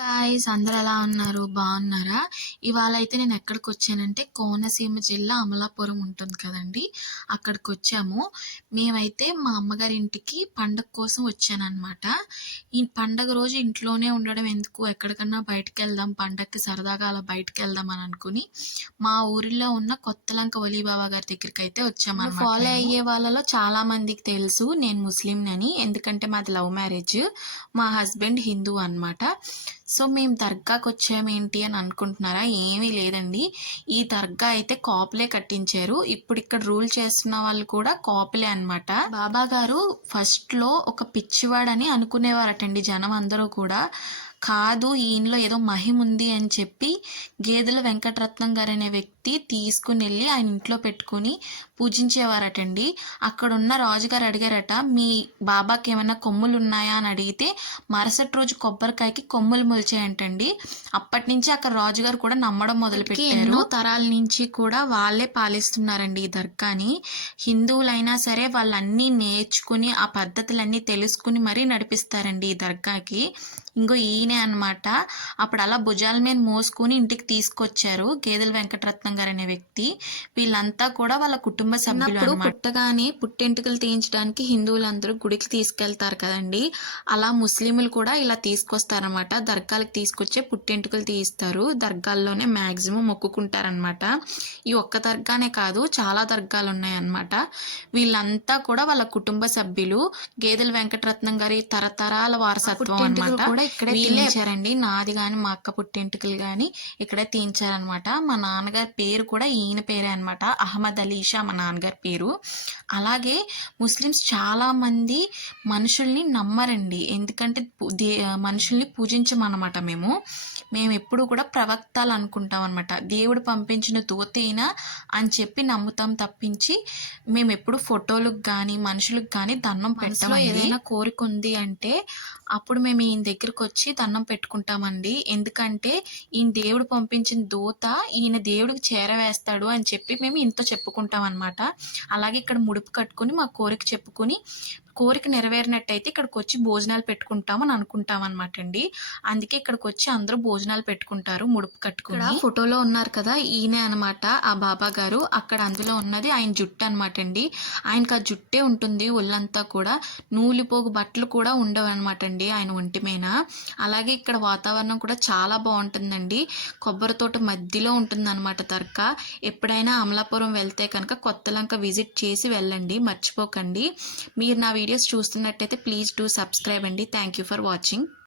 Guys అందరూ ఎలా ఉన్నారు? బాగున్నారా? ఇవాళ అయితే నేను ఎక్కడికొచ్చానంటే కోనసీమ జిల్లా అమలాపురం ఉంటుంది కదండీ! అక్కడికొచ్చాము. మేమైతే మా అమ్మగారి ఇంటికి పండగ కోసం వచ్చాననమాట. ఈ పండగ రోజు ఇంట్లోనే ఉండడం ఎందుకు, ఎక్కడికన్నా బయటికెళ్దాం, పండగకి సరదాగా అలా బయటికెళ్దాం అని అనుకుని, మా ఊరిలో ఉన్న కొత్తలంక వలీబాబా గారి దగ్గరికైతే వచ్చామనమాట. ఫాలో అయ్యే వాళ్ళలో చాలా మందికి తెలుసు నేను ముస్లింనని. ఎందుకంటే మాది లవ్ మ్యారేజ్. మా హస్బెండ్ హిందూ అనమాట. సో మేము దర్గాకొచ్చామేంటి అని అనుకుంటున్నారా? ఏమీ లేదండి. ఈ దర్గా అయితే కాపులే కట్టించారు. ఇప్పుడు ఇక్కడ రూల్ చేస్తున్న వాళ్ళు కూడా కాపులే అనమాట. బాబా గారు ఫస్ట్‌లో ఒక పిచ్చివాడని అనుకునేవారటండి జనం అందరూ కూడా. కాదు, ఈయనలో ఏదో మహిముంది అని చెప్పి గేదెల వెంకటరత్నం గారనే వ్యక్తి తీసుకునెళ్ళి ఆయన ఇంట్లో పెట్టుకొని పూజించేవారటండి. అక్కడున్న రాజుగారు అడిగారట, మీ బాబాకి ఏమైనా కొమ్ములున్నాయా అని అడిగితే మరుసటి రోజు కొబ్బరికాయకి కొమ్ములు మొలిచాయంటండి. అప్పటి నుంచి అక్కడ రాజుగారు కూడా నమ్మడం మొదలుపెట్టారు. ఎన్నో తరాల నుంచి కూడా వాళ్ళే పాలిస్తున్నారండి ఈ దర్గాని. హిందువులైనా సరే వాళ్ళన్నీ నేర్చుకుని ఆ పద్ధతులన్నీ తెలుసుకుని మరీ నడిపిస్తారండి ఈ దర్గాకి. ఇంకో ఈయనే అనమాట. అప్పుడు అలా భుజాల మీద మోసుకొని ఇంటికి తీసుకొచ్చారు గేదెల వెంకటరత్నం గారు అనే వ్యక్తి. వీళ్ళంతా కూడా వాళ్ళ కుటుంబ సభ్యులు అన్నమాట. పుట్టగానే పుట్టెంటుకలు తీయించడానికి హిందువులందరూ గుడికి తీసుకెళ్తారు కదండి, అలా ముస్లింలు కూడా ఇలా తీసుకొస్తారనమాట. దర్గాలకు తీసుకొచ్చే పుట్టెంటుకలు తీయిస్తారు. దర్గాల్లోనే మ్యాక్సిమం మొక్కుకుంటారనమాట. ఈ ఒక్క దర్గానే కాదు, చాలా దర్గాలు ఉన్నాయన్నమాట. వీళ్ళంతా కూడా వాళ్ళ కుటుంబ సభ్యులు. గేదెల వెంకటరత్నం గారి తరతరాల వారసత్వం అనమాట. ఇక్కడే తీయించారండి. నాది కానీ మా అక్క పుట్టెంటుకలు కానీ ఇక్కడే తీయించారనమాట. మా నాన్నగారి పేరు కూడా ఈయన పేరే అనమాట. అహ్మద్ అలీ షా మా నాన్నగారి పేరు. అలాగే ముస్లిమ్స్ చాలామంది మనుషుల్ని నమ్మరండి. ఎందుకంటే మనుషుల్ని పూజించమన్నమాట మేము ఎప్పుడు కూడా ప్రవక్తలు అనుకుంటాం అనమాట. దేవుడు పంపించిన దూతైనా అని చెప్పి నమ్ముతాం తప్పించి మేము ఎప్పుడు ఫోటోలకు కానీ మనుషులకు కానీ దండం పెట్టాము. ఏదైనా కోరిక ఉంది అంటే అప్పుడు మేము ఈయన దగ్గరికి వచ్చి దండం పెట్టుకుంటామండి. ఎందుకంటే ఈయన దేవుడు పంపించిన దూత ఈయన దేవుడికి చేరవేస్తాడు అని చెప్పి మేము ఇంత చెప్పుకుంటాం అనమాట. అలాగే ఇక్కడ ముడుపు కట్టుకుని మా కోరిక చెప్పుకుని కోరిక నెరవేరినట్టయితే ఇక్కడికి వచ్చి భోజనాలు పెట్టుకుంటామని అనుకుంటాం అనమాట అండి. అందుకే ఇక్కడికి వచ్చి అందరూ భోజనాలు పెట్టుకుంటారు ముడుపు కట్టుకుని. ఫోటోలో ఉన్నారు కదా, ఈయనే అనమాట ఆ బాబా గారు. అక్కడ అందులో ఉన్నది ఆయన జుట్టు అనమాట అండి. ఆయనకు ఆ జుట్టే ఉంటుంది ఒళ్ళంతా కూడా. నూలిపోగు బట్టలు కూడా ఉండవు అనమాట అండి ఆయన ఒంటి మీద. అలాగే ఇక్కడ వాతావరణం కూడా చాలా బాగుంటుందండి. కొబ్బరి తోట మధ్యలో ఉంటుందన్నమాట దర్గా. ఎప్పుడైనా అమలాపురం వెళ్తే కనుక కొత్తలంక విజిట్ చేసి వెళ్ళండి, మర్చిపోకండి. మీరు నా వీడియోస్ చూస్తున్నట్టయితే ప్లీజ్ డూ సబ్స్క్రైబ్ అండి. Thank you for watching.